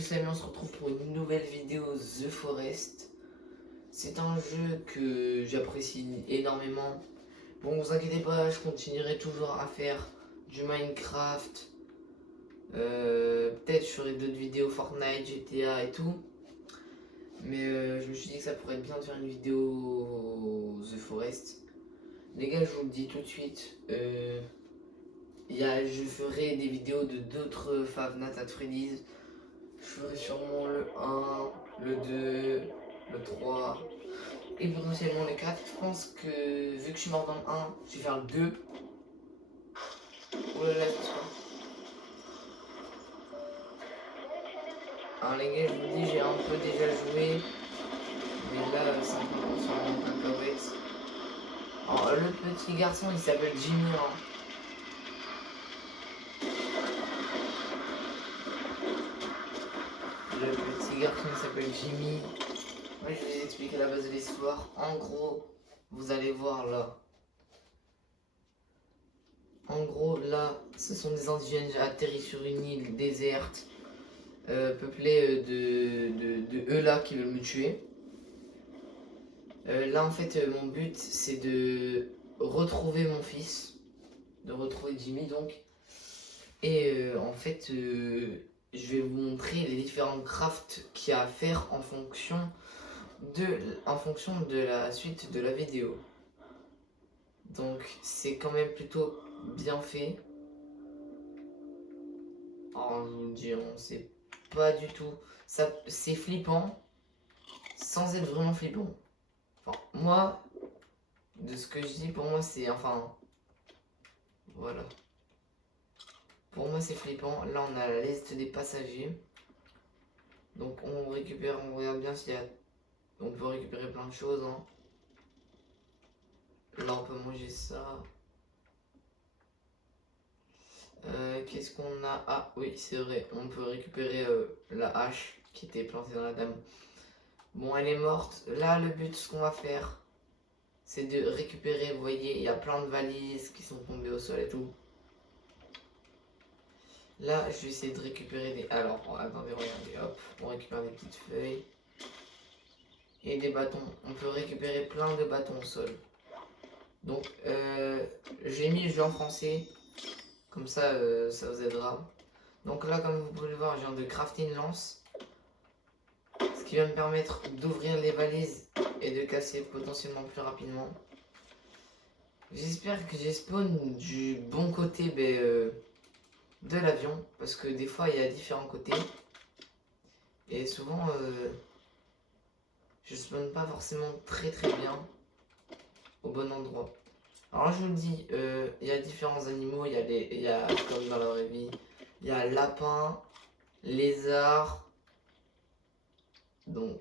Salut, on se retrouve pour une nouvelle vidéo The Forest. C'est un jeu que j'apprécie énormément. Bon, vous inquiétez pas, je continuerai toujours à faire du Minecraft. Peut-être je ferai d'autres vidéos Fortnite, GTA et tout. Mais je me suis dit que ça pourrait être bien de faire une vidéo The Forest. Les gars, je vous le dis tout de suite. Je ferai des vidéos de d'autres Five Nights at Freddy's. Je ferai sûrement le 1, le 2, le 3 et potentiellement le 4. Je pense que vu que je suis mort dans le 1, je vais faire le 2. Oh là là, c'est quoi? Alors les gars, je vous dis, j'ai un peu déjà joué. Mais là, c'est un peu sur mon cacahuète. Alors le petit garçon, il s'appelle Jimmy. Hein. Le petit garçon, il s'appelle Jimmy. Moi, je vais vous expliquer la base de l'histoire. En gros, vous allez voir là. En gros, là, ce sont des indigènes atterris sur une île déserte, peuplée de eux là qui veulent me tuer. Là, en fait, mon but, c'est de retrouver mon fils, de retrouver Jimmy donc. Et en fait, je vais vous montrer les différents crafts qu'il y a à faire en fonction de la suite de la vidéo. Donc, c'est quand même plutôt bien fait. Oh, je vous le dis, on sait pas du tout. Ça, c'est flippant, sans être vraiment flippant. Enfin, moi, de ce que je dis, pour moi, c'est... Enfin, voilà. Pour moi, c'est flippant. Là, on a la liste des passagers. Donc, on récupère, on regarde bien s'il y a... On peut récupérer plein de choses, hein. Là, on peut manger ça. Qu'est-ce qu'on a? Ah, oui, c'est vrai. On peut récupérer la hache qui était plantée dans la dame. Bon, elle est morte. Là, le but, ce qu'on va faire, c'est de récupérer, vous voyez, il y a plein de valises qui sont tombées au sol et tout. Là, je vais essayer de récupérer des... Alors, attendez, regardez, hop, on récupère des petites feuilles. Et des bâtons. On peut récupérer plein de bâtons au sol. Donc, j'ai mis le jeu en français. Comme ça, ça vous aidera. Donc là, comme vous pouvez le voir, je viens de crafter une lance. Ce qui va me permettre d'ouvrir les valises et de casser potentiellement plus rapidement. J'espère que j'ai spawn du bon côté de l'avion. Parce que des fois, il y a différents côtés. Et souvent, je spawn pas forcément très bien au bon endroit. Alors je vous le dis, il y a différents animaux. Il y a comme dans la vraie vie, il y a lapin, lézard. Donc,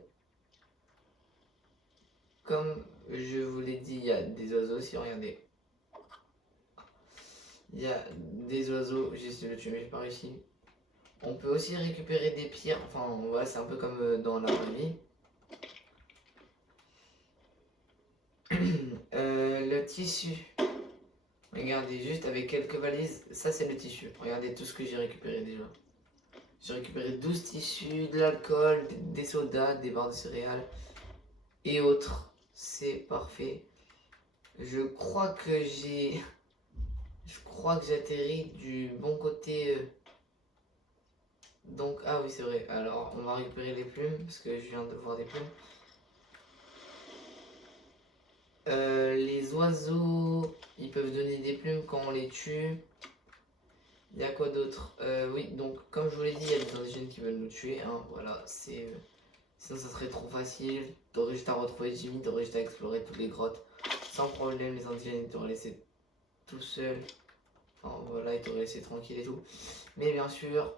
comme je vous l'ai dit, il y a des oiseaux aussi, regardez. Il y a des oiseaux, j'ai essayé de le tuer mais j'ai pas réussi. On peut aussi récupérer des pierres, enfin voilà, c'est un peu comme dans la vraie vie. Le tissu. Regardez, juste avec quelques valises, ça c'est le tissu. Regardez tout ce que j'ai récupéré déjà. J'ai récupéré 12 tissus, de l'alcool, des sodas, des barres de céréales et autres. C'est parfait. Je crois que j'ai... Je crois que j'atterris du bon côté. Donc, ah oui, c'est vrai. Alors, on va récupérer les plumes parce que je viens de voir des plumes. Les oiseaux, ils peuvent donner des plumes quand on les tue. Il y a quoi d'autre? Oui, donc, comme je vous l'ai dit, il y a des indigènes qui veulent nous tuer. Hein, voilà, c'est. Sinon, ça serait trop facile. T'aurais juste à retrouver Jimmy, t'aurais juste à explorer toutes les grottes. Sans problème, les indigènes t'auraient laissé tout seul. Enfin, voilà, ils t'auraient laissé tranquille et tout. Mais bien sûr,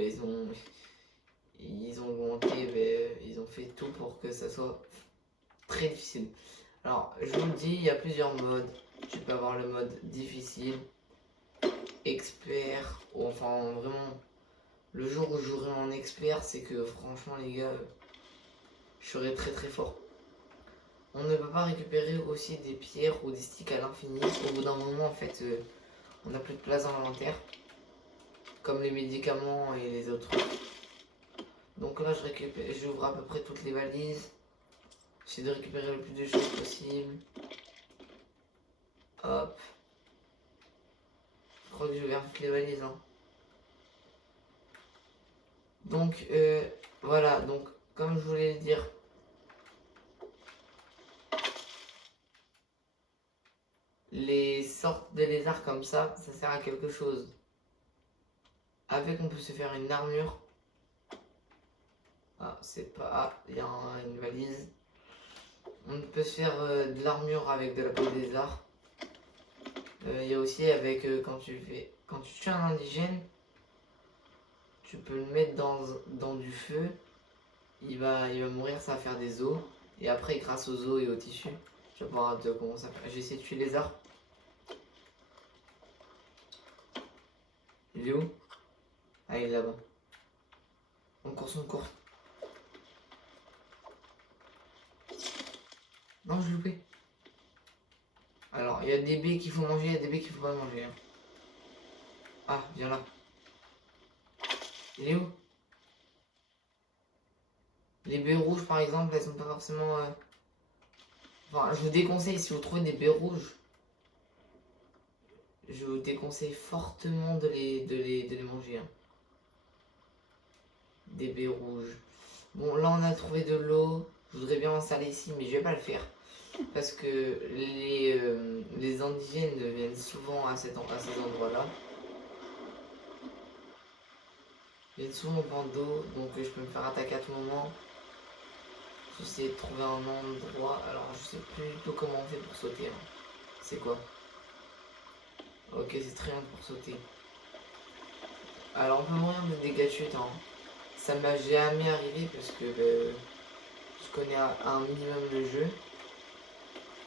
ils ont augmenté, ils ont fait tout pour que ça soit très difficile. Alors, je vous le dis, il y a plusieurs modes. Tu peux avoir le mode difficile, expert, ou enfin vraiment, le jour où je jouerai en expert, c'est que franchement les gars, je serai très fort. On ne peut pas récupérer aussi des pierres ou des sticks à l'infini. Au bout d'un moment, en fait, on n'a plus de place dans l'inventaire. Comme les médicaments et les autres trucs. Donc là, j'ouvre à peu près toutes les valises. J'essaie de récupérer le plus de choses possible. Hop. Je crois que j'ai ouvert toutes les valises. Hein. Donc, voilà. Donc, comme je voulais le dire, les sortes de lézards comme ça sert à quelque chose. Avec, on peut se faire une armure. Ah, c'est pas... Ah, il y a une valise. On peut se faire de l'armure avec de la peau de lézard. Il y a aussi avec quand tu tues un indigène, tu peux le mettre dans du feu. Il va mourir, ça va faire des os. Et après, grâce aux os et aux tissus, tu vas pouvoir te commencer à faire. J'ai essayé de tuer les lézard. Il est où? Ah, il est là-bas. On course. Non, je l'ai loupé. Alors, il y a des baies qu'il faut manger, il y a des baies qu'il faut pas manger. Hein. Ah, viens là. Il est où? Les baies rouges, par exemple, elles sont pas forcément... Enfin, je vous déconseille, si vous trouvez des baies rouges, je vous déconseille fortement de les manger. Hein. Des baies rouges. Bon, là, on a trouvé de l'eau. Je voudrais bien installer ici, mais je vais pas le faire. Parce que les indigènes viennent souvent à ces endroits-là. Ils viennent souvent au point d'eau, donc je peux me faire attaquer à tout moment. J'essaie de trouver un endroit. Alors, je sais plus du tout comment on fait pour sauter. Hein. C'est quoi? Ok, c'est très bien pour sauter. Alors, on peut mourir de dégâts de chute. Hein. Ça m'a jamais arrivé parce que je connais un minimum le jeu.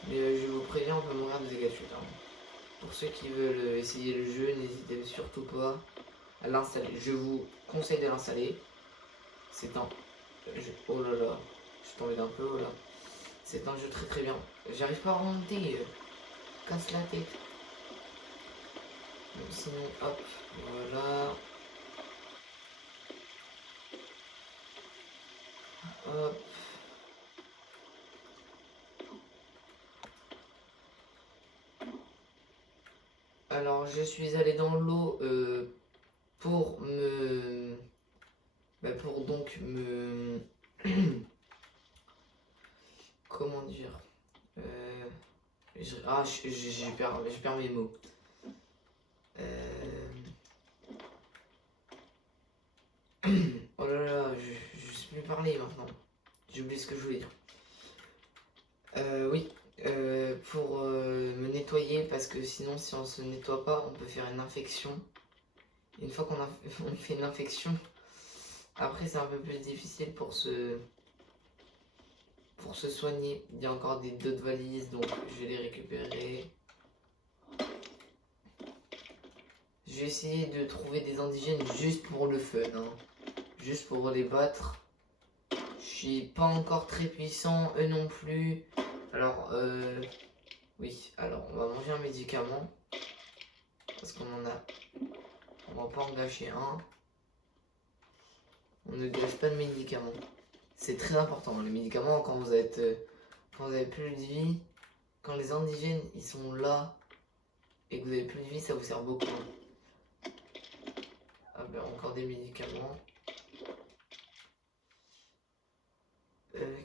Mais je vous préviens, on peut mourir de dégâts de chute. Hein. Pour ceux qui veulent essayer le jeu, n'hésitez surtout pas à l'installer. Je vous conseille de l'installer. C'est un... Oh là là, je suis tombé d'un peu haut là. C'est un jeu très bien. J'arrive pas à remonter. Casse la tête. Donc, sinon, hop, voilà. Hop. Alors, je suis allé dans l'eau pour me... pour donc me... Comment dire j'ai perdu mes mots. Oh là là, je sais plus parler maintenant. J'ai oublié ce que je voulais dire. Oui, pour me nettoyer, parce que sinon, si on se nettoie pas, on peut faire une infection. Une fois qu'on on fait une infection, après c'est un peu plus difficile pour se soigner. Il y a encore d'autres valises, donc je vais les récupérer. Je vais essayer de trouver des indigènes juste pour le fun, hein. Juste pour les battre. Je suis pas encore très puissant, eux non plus. Alors, oui, alors on va manger un médicament. Parce qu'on en a... On va pas en gâcher un. On ne gâche pas de médicaments. C'est très important, les médicaments, quand vous avez plus de vie, quand les indigènes ils sont là et que vous avez plus de vie, ça vous sert beaucoup. Ah ben encore des médicaments.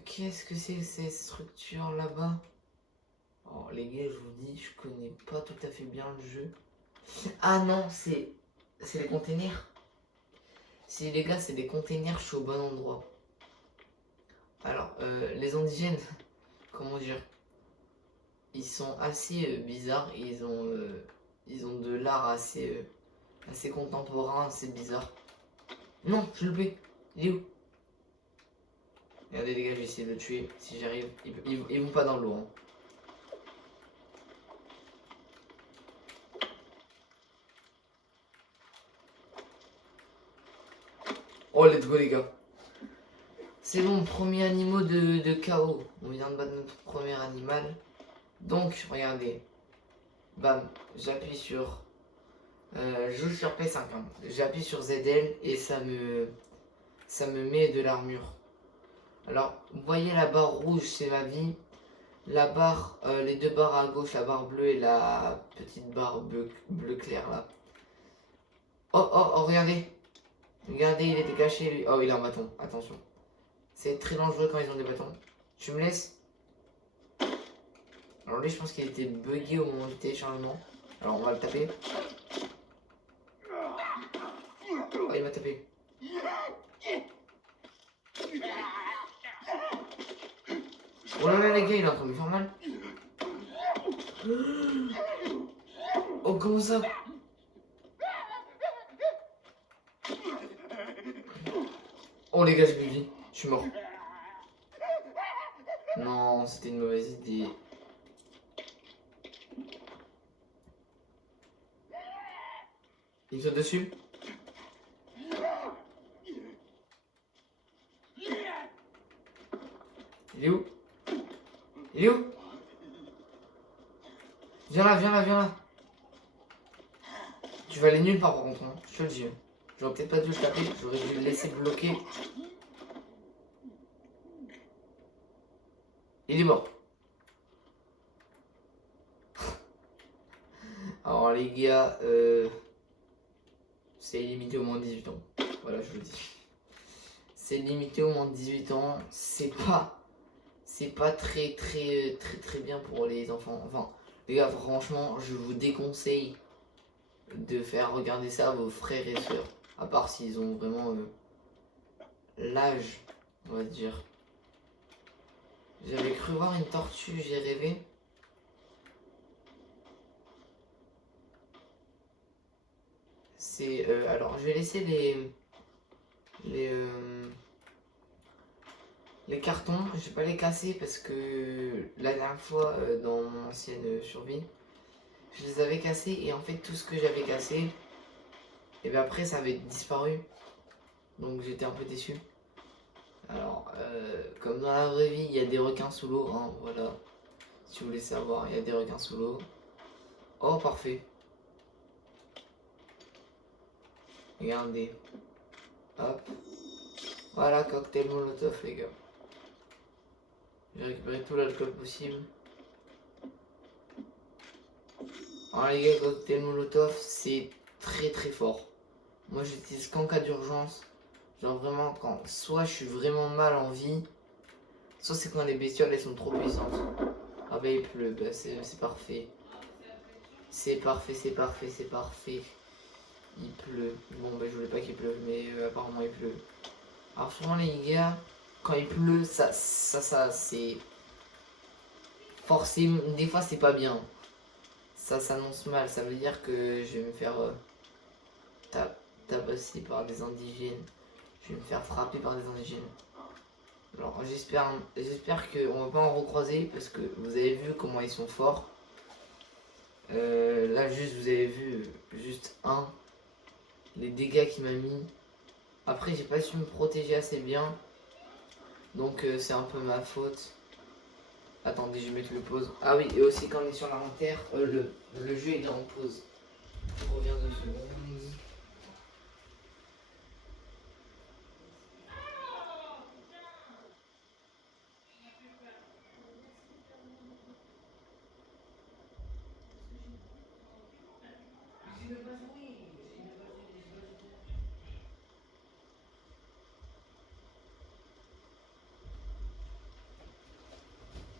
Qu'est-ce que c'est ces structures là-bas? Oh les gars, je vous dis, je connais pas tout à fait bien le jeu. Ah non, c'est les containers. Si les gars, c'est des containers, je suis au bon endroit. Alors, les indigènes, comment dire, ils sont assez bizarres. Ils ont de l'art assez contemporain, assez bizarre. Non, je le loupé. Il est où? Regardez les gars, je vais essayer de le tuer. Si j'arrive, ils vont pas dans l'eau. Hein. Oh, let's go les gars. C'est bon, premier animal de chaos. On vient de battre notre premier animal. Donc, regardez. Bam, j'appuie sur... je joue sur P5. Hein. J'appuie sur ZL et ça me ça me met de l'armure. Alors, vous voyez la barre rouge, c'est ma vie. La barre, les deux barres à gauche, la barre bleue et la petite barre bleu clair là. Oh, oh, oh, regardez. Regardez, il était caché lui. Oh, il a un bâton, attention. C'est très dangereux quand ils ont des bâtons. Tu me laisses? Alors lui, je pense qu'il était bugué au moment du téléchargement. Alors on va le taper. Oh, il m'a tapé. Oh là là, les gars, il est en train de me faire mal. Oh, comment ça? Oh les gars, j'ai plus de vie. Je suis mort. Non, c'était une mauvaise idée. Il saute dessus. Il est où? Il est où? Viens là, viens là, viens là. Tu vas aller nulle part par contre, hein. Je te le dis. J'aurais peut-être pas dû le taper, j'aurais dû le laisser bloquer. Il est mort. Alors les gars, c'est limité au moins de 18 ans. Voilà, je vous le dis. C'est limité au moins de 18 ans. C'est pas très bien pour les enfants. Enfin, les gars, franchement, je vous déconseille de faire regarder ça à vos frères et sœurs. À part s'ils ont vraiment l'âge, on va dire. J'avais cru voir une tortue, j'ai rêvé. C'est alors je vais laisser les cartons, je vais pas les casser parce que la dernière fois dans mon ancienne survie, je les avais cassés et en fait tout ce que j'avais cassé, et bien après ça avait disparu. Donc j'étais un peu déçu. Alors comme dans la vraie vie, il y a des requins sous l'eau, hein, voilà. Si vous voulez savoir, il y a des requins sous l'eau. Oh parfait. Regardez. Hop. Voilà, cocktail molotov les gars. J'ai récupéré tout l'alcool possible. Alors les gars, cocktail molotov, c'est très fort. Moi j'utilise qu'en cas d'urgence. Genre vraiment quand soit je suis vraiment mal en vie, soit c'est quand les bestioles elles sont trop puissantes. Ah bah il pleut, bah c'est parfait. C'est parfait, c'est parfait, c'est parfait. Il pleut. Bon bah je voulais pas qu'il pleuve, mais apparemment il pleut. Alors souvent les gars, quand il pleut, ça c'est... Forcément, des fois c'est pas bien. Ça s'annonce mal, ça veut dire que je vais me faire tabasser par des indigènes. Je vais me faire frapper par des indigènes. Alors j'espère qu'on va pas en recroiser parce que vous avez vu comment ils sont forts. Là juste vous avez vu juste les dégâts qu'il m'a mis. Après j'ai pas su me protéger assez bien. Donc c'est un peu ma faute. Attendez, je vais mettre le pause. Ah oui, et aussi quand on est sur l'inventaire, le jeu il est en pause. Je reviens 2 secondes.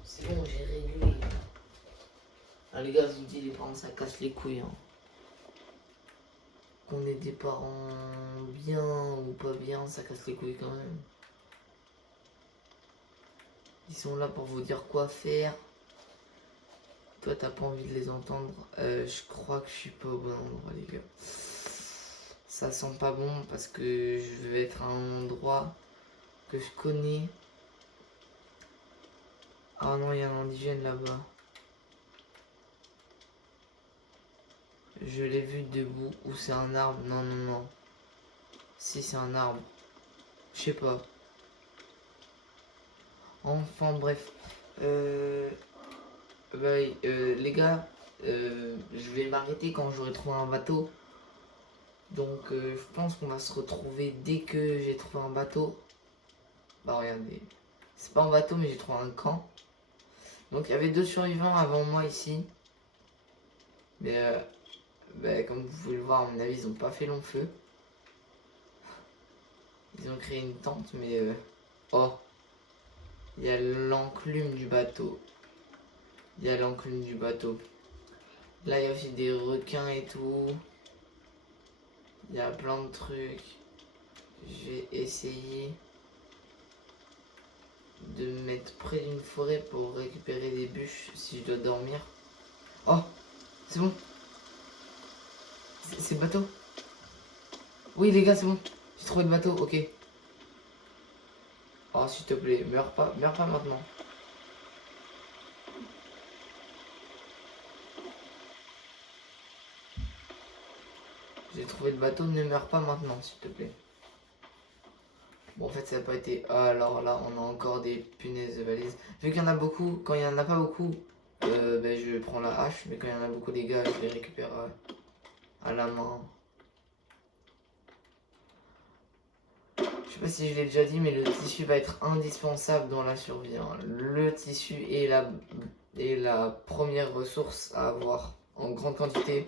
C'est bon, j'ai réglé. Ah les gars, je vous dis, les parents ça casse les couilles. Hein. Qu'on ait des parents bien ou pas bien, ça casse les couilles quand même. Ils sont là pour vous dire quoi faire. Toi, t'as pas envie de les entendre. Je crois que je suis pas au bon endroit, les gars. Ça sent pas bon parce que je vais être à un endroit que je connais. Ah non, il y a un indigène là-bas. Je l'ai vu debout. Ou c'est un arbre? Non, non, non. Si, c'est un arbre. Je sais pas. Enfin, bref. Les gars, je vais m'arrêter quand j'aurai trouvé un bateau. Donc je pense qu'on va se retrouver dès que j'ai trouvé un bateau. Bah regardez, c'est pas un bateau mais j'ai trouvé un camp. Donc il y avait 2 survivants avant moi ici. Mais bah, comme vous pouvez le voir, à mon avis, ils ont pas fait long feu. Ils ont créé une tente, mais oh, il y a l'enclume du bateau. Il y a l'enclume du bateau. Là, il y a aussi des requins et tout. Il y a plein de trucs. Je vais essayer de me mettre près d'une forêt pour récupérer des bûches si je dois dormir. Oh, c'est bon. C'est le bateau. Oui, les gars, c'est bon. J'ai trouvé le bateau, ok. Oh, s'il te plaît, meurs pas maintenant. J'ai trouvé le bateau, ne meurs pas maintenant, s'il te plaît. Bon, en fait, ça n'a pas été... Alors là, on a encore des punaises de valise. Vu qu'il y en a beaucoup, quand il n'y en a pas beaucoup, ben, je prends la hache. Mais quand il y en a beaucoup, les gars, je les récupère à la main. Je sais pas si je l'ai déjà dit, mais le tissu va être indispensable dans la survie. Hein. Le tissu est la première ressource à avoir en grande quantité.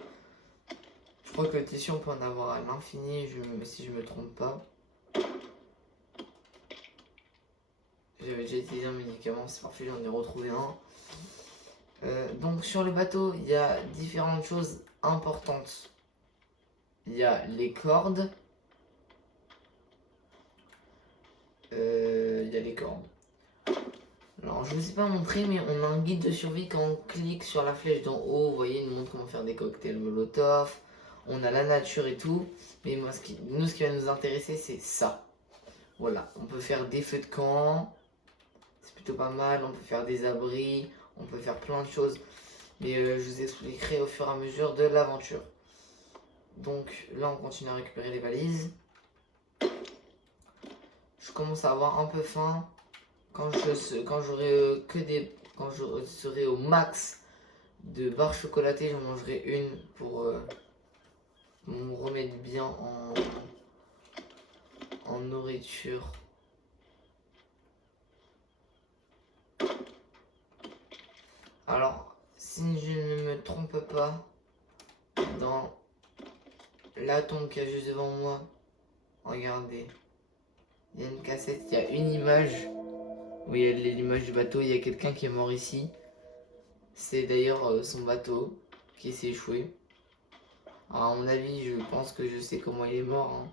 Je crois que le tissu, on peut en avoir à l'infini, si je me trompe pas. J'avais déjà utilisé un médicament, c'est parfait, j'en ai retrouvé un. Donc sur le bateau, il y a différentes choses importantes. Il y a les cordes. Il y a les cordes. Alors je ne vous ai pas montré, mais on a un guide de survie quand on clique sur la flèche d'en haut. Vous voyez, il nous montre comment faire des cocktails Molotov. On a la nature et tout. Mais moi, ce qui va nous intéresser, c'est ça. Voilà, on peut faire des feux de camp. C'est plutôt pas mal. On peut faire des abris. On peut faire plein de choses. Mais je vous expliquerai au fur et à mesure de l'aventure. Donc là, on continue à récupérer les valises. Je commence à avoir un peu faim. Quand je serai au max de barres chocolatées, j'en mangerai une pour me remettre bien en nourriture. Alors, si je ne me trompe pas, dans la tombe qu'il y a juste devant moi, regardez, il y a une cassette, il y a une image. Oui, il y a l'image du bateau, il y a quelqu'un qui est mort ici. C'est d'ailleurs son bateau qui s'est échoué. Alors, à mon avis, je pense que je sais comment il est mort. Hein.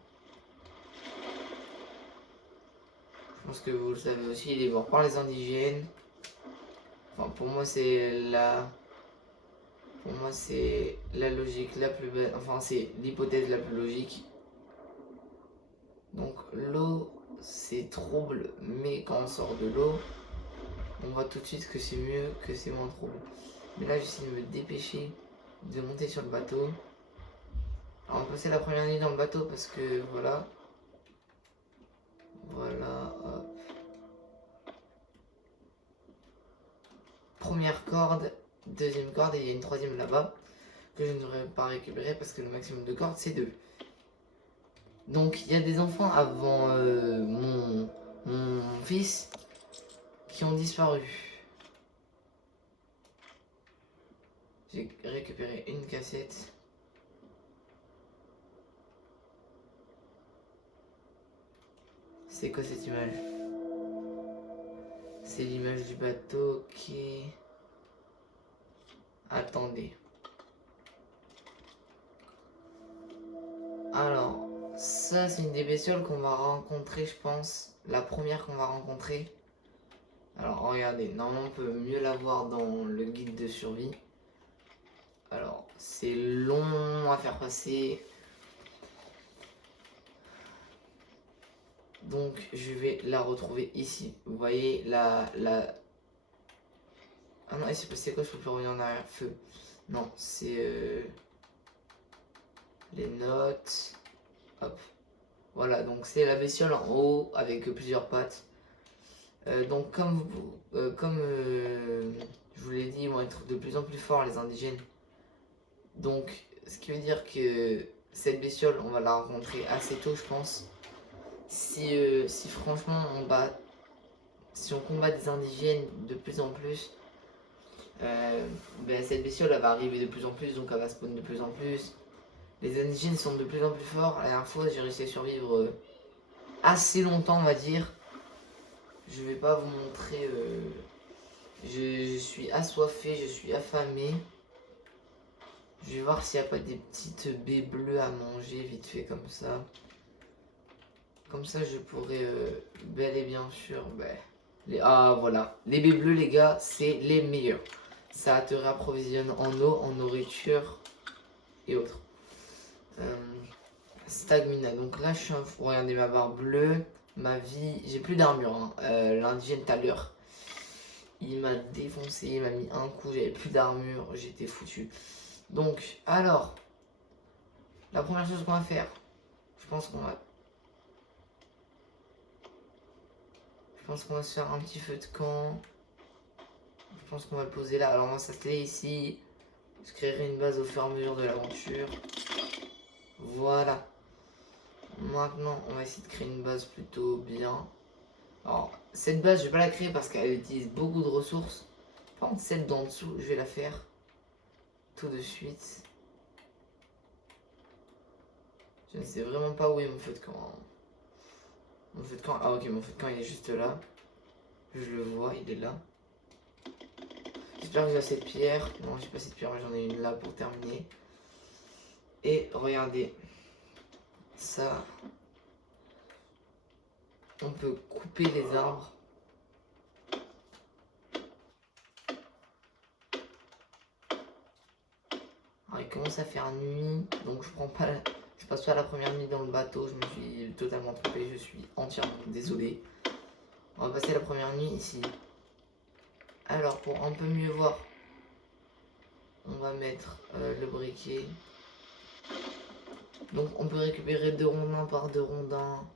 Je pense que vous le savez aussi, il est mort par les indigènes. Enfin, pour moi, c'est la logique la plus belle. Enfin, c'est l'hypothèse la plus logique. Donc, l'eau, c'est trouble, mais quand on sort de l'eau, on voit tout de suite que c'est mieux, que c'est moins trouble. Mais là, j'essaie de me dépêcher de monter sur le bateau. Alors, on va passer la première nuit dans le bateau parce que voilà. Voilà, hop. Première corde, deuxième corde et il y a une troisième là-bas que je n'aurais pas récupéré parce que le maximum de cordes c'est 2. Donc il y a des enfants avant mon fils qui ont disparu. J'ai récupéré une cassette. C'est quoi cette image? C'est l'image du bateau qui... Attendez. Alors, ça c'est une des bestioles qu'on va rencontrer, je pense. La première qu'on va rencontrer. Alors, regardez, normalement on peut mieux la voir dans le guide de survie. Alors, c'est long à faire passer. Donc, je vais la retrouver ici. Vous voyez, Ah non, il s'est passé quoi? Je peux plus revenir en arrière. Feu. Non, c'est... les notes. Hop. Voilà, donc c'est la bestiole en haut avec plusieurs pattes. Donc, comme je vous l'ai dit, ils vont être de plus en plus forts, les indigènes. Donc, ce qui veut dire que cette bestiole, on va la rencontrer assez tôt, je pense. Si franchement si on combat des indigènes de plus en plus, cette bestiole elle va arriver de plus en plus, donc elle va spawn de plus en plus. Les indigènes sont de plus en plus forts. La dernière fois, j'ai réussi à survivre assez longtemps, on va dire. Je vais pas vous montrer. Je suis assoiffé, je suis affamé. Je vais voir s'il n'y a pas des petites baies bleues à manger vite fait comme ça. Comme ça, je pourrais bel et bien sûr. Ah voilà, les baies bleues, les gars, c'est les meilleurs. Ça te réapprovisionne en eau, en nourriture et autres. Stagmina, donc là je suis un fou. Regardez ma barre bleue, ma vie. J'ai plus d'armure. Hein. L'indigène tout à l'heure, il m'a défoncé, il m'a mis un coup, j'avais plus d'armure, j'étais foutu. Donc, alors, la première chose qu'on va faire, je pense qu'on va. Je pense qu'on va se faire un petit feu de camp. Je pense qu'on va le poser là. Alors on va s'atteler ici. Je créerai une base au fur et à mesure de l'aventure. Voilà. Maintenant, on va essayer de créer une base plutôt bien. Alors, cette base, je vais pas la créer parce qu'elle utilise beaucoup de ressources. Par contre, celle d'en dessous, je vais la faire tout de suite. Je ne sais vraiment pas où est mon feu de camp. Mon feu de camp, ah ok, mon feu de camp il est juste là. Je le vois, il est là. J'espère que j'ai assez de pierre. Non, j'ai pas assez de pierre, mais j'en ai une là pour terminer. Et regardez, ça, on peut couper les arbres. Alors, il commence à faire nuit, donc je passe pas la première nuit dans le bateau. Je me suis totalement trompé, je suis entièrement désolé. On va passer la première nuit ici. Alors, pour un peu mieux voir, on va mettre le briquet. Donc, on peut récupérer 2 rondins par 2 rondins.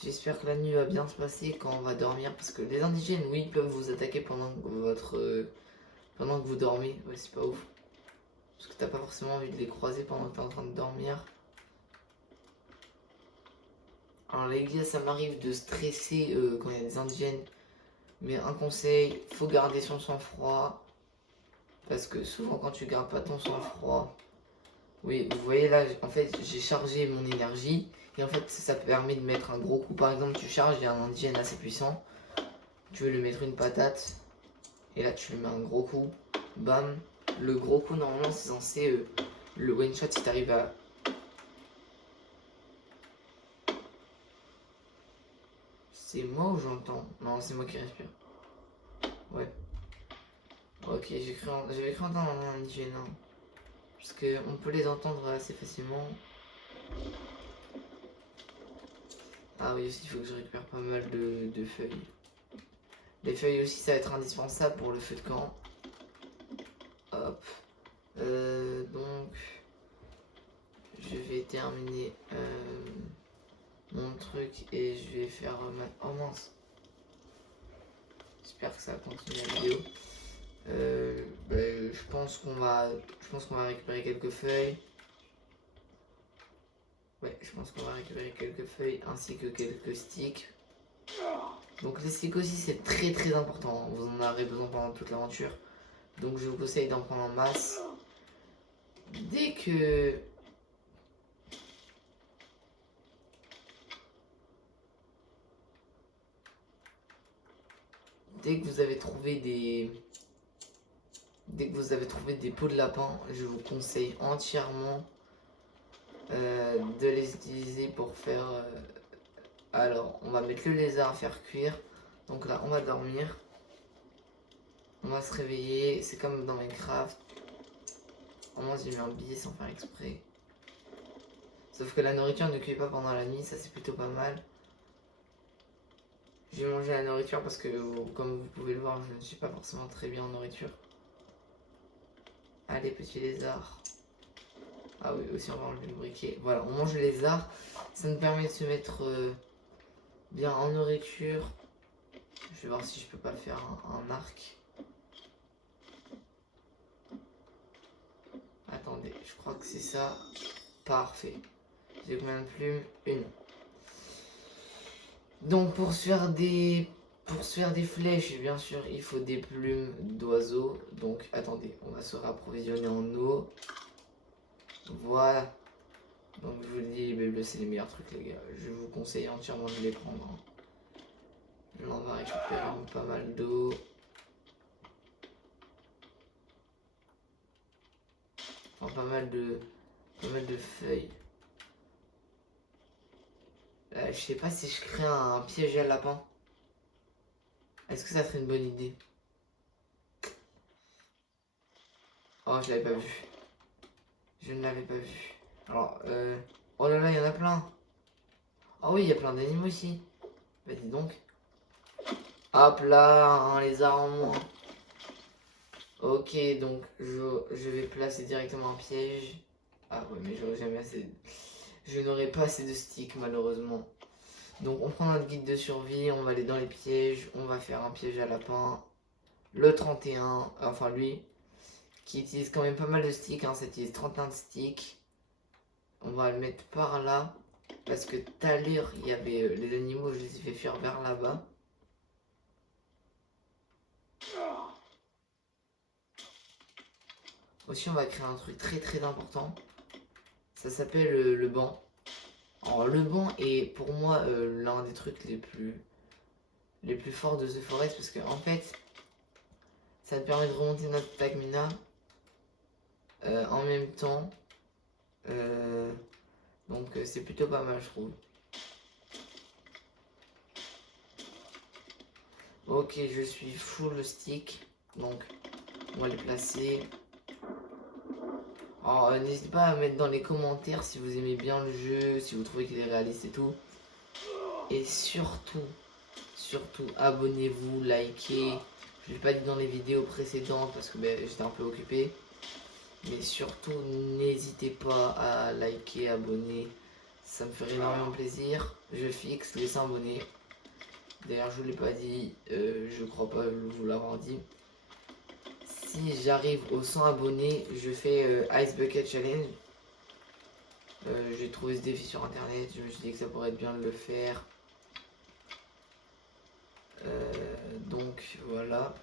J'espère que la nuit va bien se passer quand on va dormir. Parce que les indigènes, oui, peuvent vous attaquer pendant que pendant que vous dormez. Ouais, c'est pas ouf. Parce que t'as pas forcément envie de les croiser pendant que t'es en train de dormir. Alors les gars, ça m'arrive de stresser quand il y a des indigènes. Mais un conseil, faut garder son sang-froid. Parce que souvent quand tu gardes pas ton sang-froid... Oui, vous voyez là, en fait, j'ai chargé mon énergie. Et en fait, ça permet de mettre un gros coup. Par exemple, tu charges, il y a un indigène assez puissant. Tu veux lui mettre une patate. Et là, tu lui mets un gros coup. Bam. Le gros coup, normalement, c'est censé... le one-shot, si t'arrives à... C'est moi ou j'entends? Non, c'est moi qui respire. Ouais. Ok, j'avais cru entendre un indigène. Hein. Parce qu'on peut les entendre assez facilement. Ah oui, aussi, il faut que je récupère pas mal de feuilles. Les feuilles aussi, ça va être indispensable pour le feu de camp. Hop. Donc, je vais terminer mon truc et je vais faire ma... Oh mince. J'espère que ça va continuer la vidéo. Je pense qu'on va récupérer quelques feuilles. Ouais, je pense qu'on va récupérer quelques feuilles ainsi que quelques sticks. Donc les sticks aussi c'est très très important. Vous en aurez besoin pendant toute l'aventure. Donc je vous conseille d'en prendre en masse. Dès que vous avez trouvé des peaux de lapin, je vous conseille entièrement de les utiliser pour faire... Alors, on va mettre le lézard à faire cuire. Donc là, on va dormir. On va se réveiller. C'est comme dans Minecraft. Au moins, j'ai mis un billet sans faire exprès. Sauf que la nourriture ne cuit pas pendant la nuit. Ça, c'est plutôt pas mal. J'ai mangé la nourriture parce que, comme vous pouvez le voir, je ne suis pas forcément très bien en nourriture. Allez, petit lézard. Ah oui, aussi on va enlever le briquet. Voilà, on mange le lézard. Ça nous permet de se mettre bien en nourriture. Je vais voir si je peux pas faire un arc. Attendez, je crois que c'est ça. Parfait. J'ai combien de plumes? Une. Donc pour se faire des flèches, bien sûr, il faut des plumes d'oiseaux. Donc attendez, on va se rapprovisionner en eau. Voilà. Donc je vous le dis, les baies bleues, c'est les meilleurs trucs, les gars. Je vous conseille entièrement de les prendre. Hein. Là, on va récupérer pas mal d'eau. Enfin, pas mal de feuilles. Je sais pas si je crée un piège à lapin. Est-ce que ça serait une bonne idée? Oh, je l'avais pas vu. Je ne l'avais pas vu. Alors, oh là là, il y en a plein. Oh oui, il y a plein d'animaux ici. Bah dis donc. Hop là, un lézard en moins. Ok, donc je vais placer directement un piège. Ah ouais, mais j'aurais jamais assez... Je n'aurai pas assez de sticks, malheureusement. Donc on prend notre guide de survie, on va aller dans les pièges. On va faire un piège à lapin. Le 31, enfin lui, qui utilise quand même pas mal de sticks, hein, ça utilise 31 de sticks. On va le mettre par là, parce que tout à l'heure, il y avait les animaux, je les ai fait fuir vers là-bas. Aussi, on va créer un truc très très important. Ça s'appelle le banc. Alors le banc est pour moi l'un des trucs les plus forts de The Forest, parce que en fait, ça te permet de remonter notre stamina en même temps. Donc c'est plutôt pas mal, je trouve. Ok, je suis full stick, donc on va les placer. Alors n'hésitez pas à mettre dans les commentaires si vous aimez bien le jeu, si vous trouvez qu'il est réaliste et tout. Et surtout, abonnez-vous, likez. Je l'ai pas dit dans les vidéos précédentes parce que j'étais un peu occupé. Mais surtout, n'hésitez pas à liker, abonner. Ça me ferait énormément plaisir. Je fixe les 100 abonnés. D'ailleurs, je vous l'ai pas dit, je crois pas vous l'avoir dit. Si j'arrive aux 100 abonnés, je fais Ice Bucket Challenge. J'ai trouvé ce défi sur internet, je me suis dit que ça pourrait être bien de le faire. Donc voilà.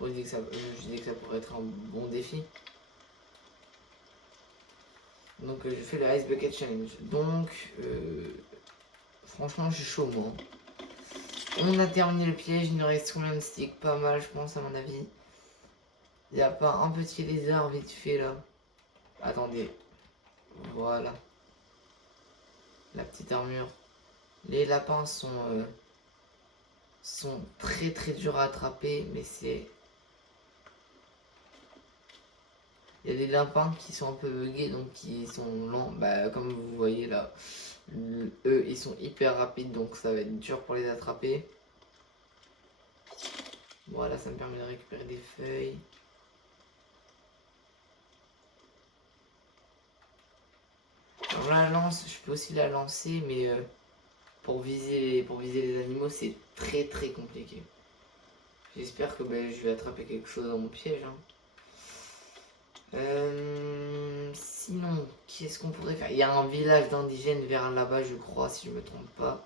Je me suis dit que ça pourrait être un bon défi. Donc je fais le Ice Bucket Challenge. Donc franchement je suis chaud moi. On a terminé le piège, il nous reste combien de sticks? Pas mal je pense à mon avis. Il n'y a pas un petit lézard vite fait là? Attendez. Voilà. La petite armure. Les lapins sont très très durs à attraper, mais c'est... Il y a des lapins qui sont un peu buggés, donc qui sont lents. Bah, comme vous voyez là, eux ils sont hyper rapides, donc ça va être dur pour les attraper. Voilà, ça me permet de récupérer des feuilles. Alors la lance, je peux aussi la lancer, mais pour viser les animaux, c'est très très compliqué. J'espère que je vais attraper quelque chose dans mon piège. Hein. Sinon, qu'est-ce qu'on pourrait faire? Il y a un village d'indigènes vers là-bas, je crois, si je me trompe pas.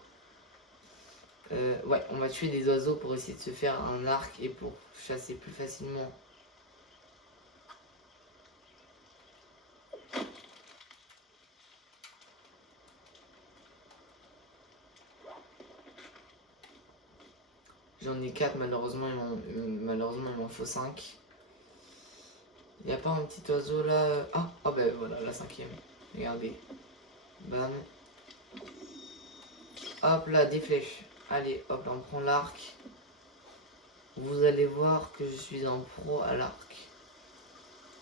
Ouais, on va tuer des oiseaux pour essayer de se faire un arc et pour chasser plus facilement. J'en ai 4, malheureusement, il m'en faut 5. Il n'y a pas un petit oiseau là? Ah, oh ben voilà, la 5e. Regardez. Bam. Hop là, des flèches. Allez, hop là, on prend l'arc. Vous allez voir que je suis un pro à l'arc.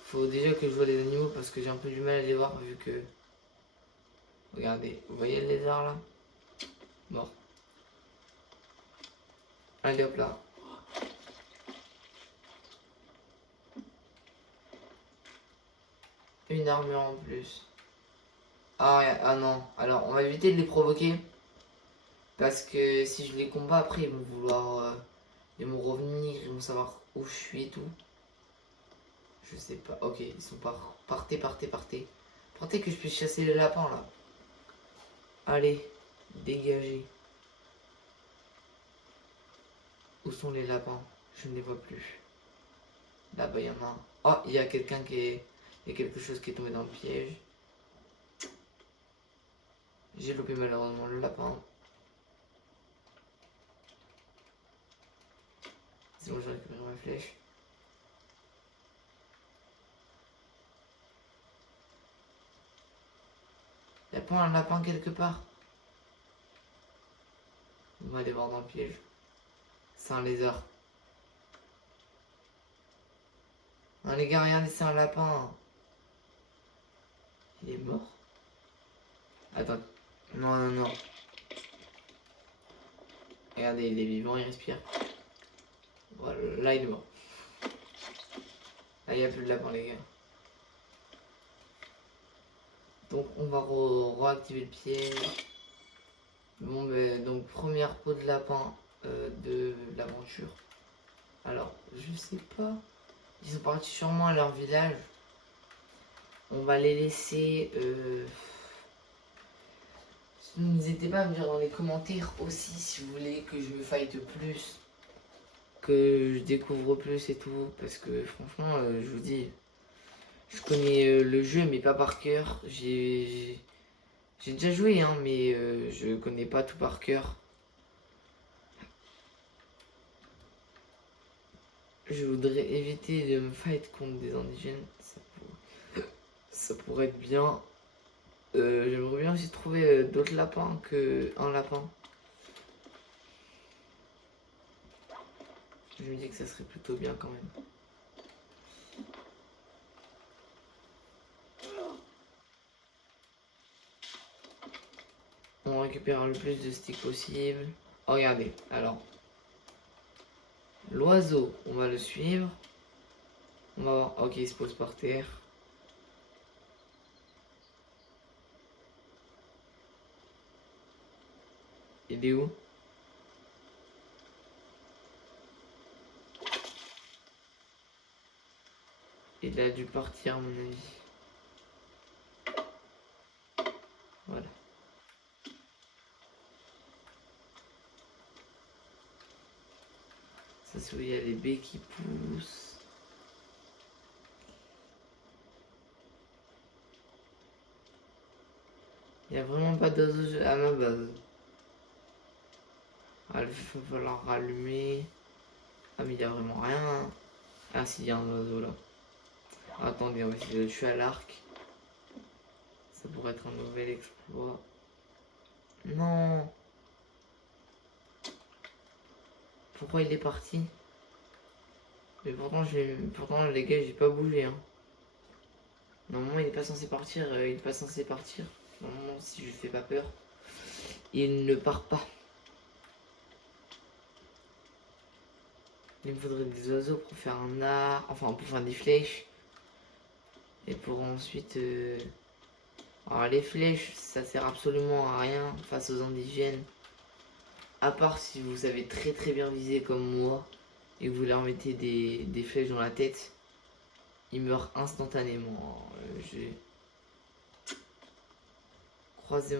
Faut déjà que je vois les animaux parce que j'ai un peu du mal à les voir vu que... Regardez, vous voyez le lézard là? Mort. Allez hop là. Une armure en plus. Ah non, alors on va éviter de les provoquer. Parce que si je les combats après ils vont vouloir... ils vont revenir, ils vont savoir où je suis et tout. Je sais pas. Ok, ils sont partez. Partez que je puisse chasser les lapins là. Allez, dégagez. Où sont les lapins? Je ne les vois plus. Là-bas, il y en a un. Oh, il y a quelqu'un qui est... Il y a quelque chose qui est tombé dans le piège. J'ai loupé malheureusement le lapin. C'est bon, j'ai récupéré ma flèche. Il n'y a pas un lapin quelque part? On va aller voir dans le piège. C'est un lézard. Non les gars, regardez, c'est un lapin. Il est mort? Attends. Non. Regardez, il est vivant, il respire. Voilà, là il est mort. Là il n'y a plus de lapin les gars. Donc on va réactiver le piège. Bon ben donc première peau de lapin de l'aventure. Alors je sais pas. Ils sont partis sûrement à leur village. On va les laisser. N'hésitez pas à me dire dans les commentaires aussi si vous voulez que je me fight plus, que je découvre plus et tout, parce que franchement, je vous dis, je connais le jeu mais pas par cœur. J'ai déjà joué, hein, mais je connais pas tout par cœur. Je voudrais éviter de me fight contre des indigènes, ça pourrait être bien. J'aimerais bien aussi trouver d'autres lapins que un lapin. Je me dis que ça serait plutôt bien quand même. On récupère le plus de sticks possible. Oh, regardez, alors. L'oiseau, on va le suivre. On va voir. Ok, il se pose par terre. Il est où? Il a dû partir à mon avis. Voilà. Ça c'est où il y a les baies qui poussent. Il n'y a vraiment pas d'oiseau à ma base. Ah, il va falloir rallumer. Ah mais il n'y a vraiment rien. Ah si, il y a un oiseau là. Attendez, on va essayer de le tuer à l'arc. Ça pourrait être un nouvel exploit. Non. Pourquoi il est parti? Mais pourtant les gars, j'ai pas bougé. Hein. Normalement, il est pas censé partir. Il est pas censé partir. Normalement, si je fais pas peur, il ne part pas. Il me faudrait des oiseaux pour faire un arc, enfin pour faire des flèches. Et pour ensuite... Alors les flèches, ça sert absolument à rien face aux indigènes. À part si vous savez très bien viser comme moi et que vous leur mettez des flèches dans la tête, ils meurent instantanément. J'ai croisé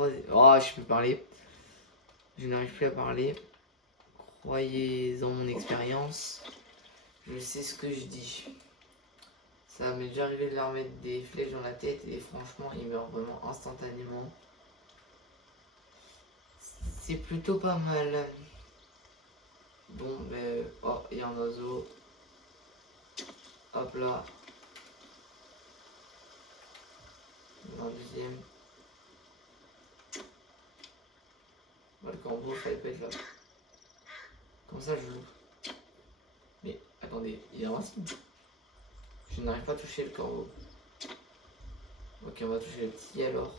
Oh, je peux parler. Je n'arrive plus à parler. Croyez en mon expérience. Je sais ce que je dis. Ça m'est déjà arrivé de leur mettre des flèches dans la tête et franchement, ils meurent vraiment instantanément. C'est plutôt pas mal. Bon, mais... Oh, il y a un oiseau. Hop là. Un deuxième. Bon, le corbeau, fallait pas être là. Comme ça, je joue. Mais attendez, il est invincible. Je n'arrive pas à toucher le corbeau. Ok, on va toucher le petit alors.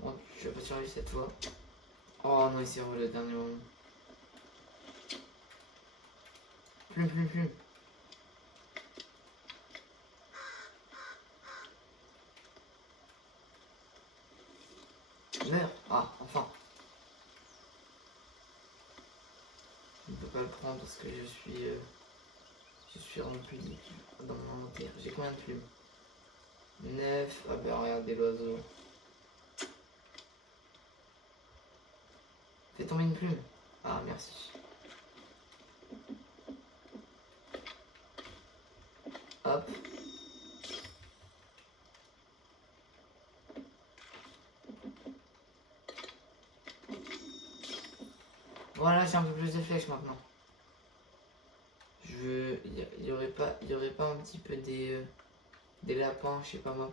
Bon, je vais pas survivre cette fois. Oh non, il s'est envolé au dernier moment. Plume. Meurs. Ah, enfin. parce que je suis rempli dans mon inventaire. J'ai combien de plumes? 9. Ah ben regardez l'oiseau. Fais tomber une plume. Ah merci. Hop. Voilà, j'ai un peu plus de flèches maintenant. Il y aurait pas un petit peu des lapins, je sais pas moi.